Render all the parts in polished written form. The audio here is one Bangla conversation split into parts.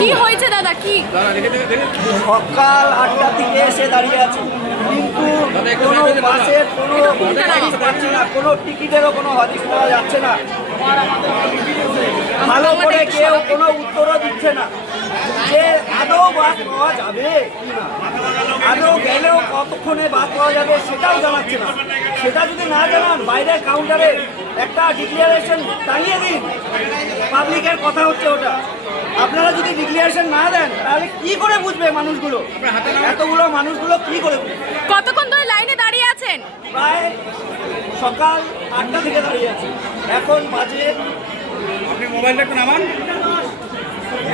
কি হয়েছে দাদা? কি সকাল 8টা থেকে এসে দাঁড়িয়ে আছি, কিন্তু কোনো বাসের কোনো হদিশ পাচ্ছি না, কোনো টিকিটেরও কোনো হদিশ পাওয়া যাচ্ছে না। ভালো করে কেউ কোনো উত্তরও দিচ্ছে না যে আদৌ বাস পাওয়া যাবে কি না, আদৌ গেলেও কতক্ষণে বাস পাওয়া যাবে সেটাও জানাচ্ছে না। সেটা যদি না জানান, বাইরের কাউন্টারে একটা ডিক্লারেশন টাঙিয়ে দিন। পাবলিকের কথা হচ্ছে ওটা। আপনারা যদি ডিক্লারেশন না দেন তাহলে কি করে বুঝবে মানুষগুলো? এতগুলো মানুষগুলো কি করে বুঝবে? কতক্ষণ ধরে লাইনে দাঁড়িয়ে আছেন? প্রায় সকাল 8টা থেকে দাঁড়িয়ে আছি, এখন বাজে আপনি মোবাইলটা একটু নামান।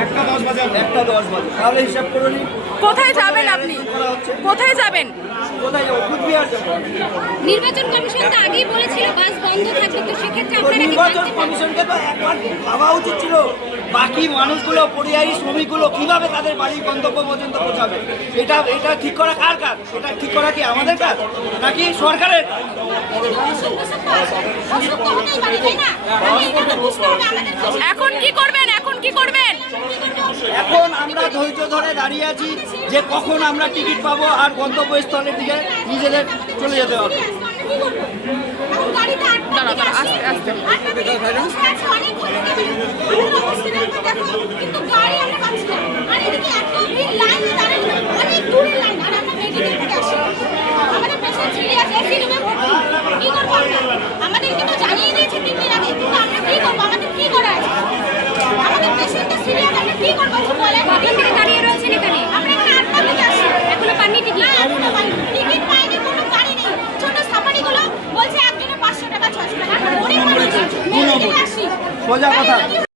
1:10 বাজে। তাহলে হিসাব করে নিন। কোথায় যাবেন আপনি? কোথায় যাবেন? কোথায় যাবো? কুচবিহার যাবো। নির্বাচন কমিশন তো আগেই বলেছিল বাস বন্ধ থাকবে, তো সেক্ষেত্রে আপনারা কি নির্বাচন কমিশনকে তো একবার ভাবা উচিত ছিল, বাকি মানুষগুলো, পরিযায়ী শ্রমিকগুলো কিভাবে তাদের বাড়ির গন্তব্য পর্যন্ত পৌঁছাবে। এটা ঠিক করা কার কাজ? এটা ঠিক করা কি আমাদের কাজ নাকি সরকারের? এখন কি করবেন? এখন কি করবেন? এখন আমরা ধৈর্য ধরে দাঁড়িয়ে আছি যে কখন আমরা টিকিট পাবো আর গন্তব্যস্থলের দিকে নিজেদের চলে যেতে হবে। আমাদেরকে তো জানিয়ে দিয়েছে 3 দিন আগে, কিন্তু আমরা কি করবো? আমাদের কি করা আছে? আমাদের পেশেন্ট তো সিরিয়াস, আমরা কি করবো? কখন থেকে দাঁড়িয়ে রয়েছেন এখানে? আমরা এখানে 8টা থেকে আসি, এখনো পাননি টিকিট? টিকিট পাইনি, কোনো গাড়ি নেই। ছোট সাফারিগুলো বলছে একজনের 500 টাকা 600 টাকা। গরিব মানুষ, মেডিকেলে আসি। সোজা কথা।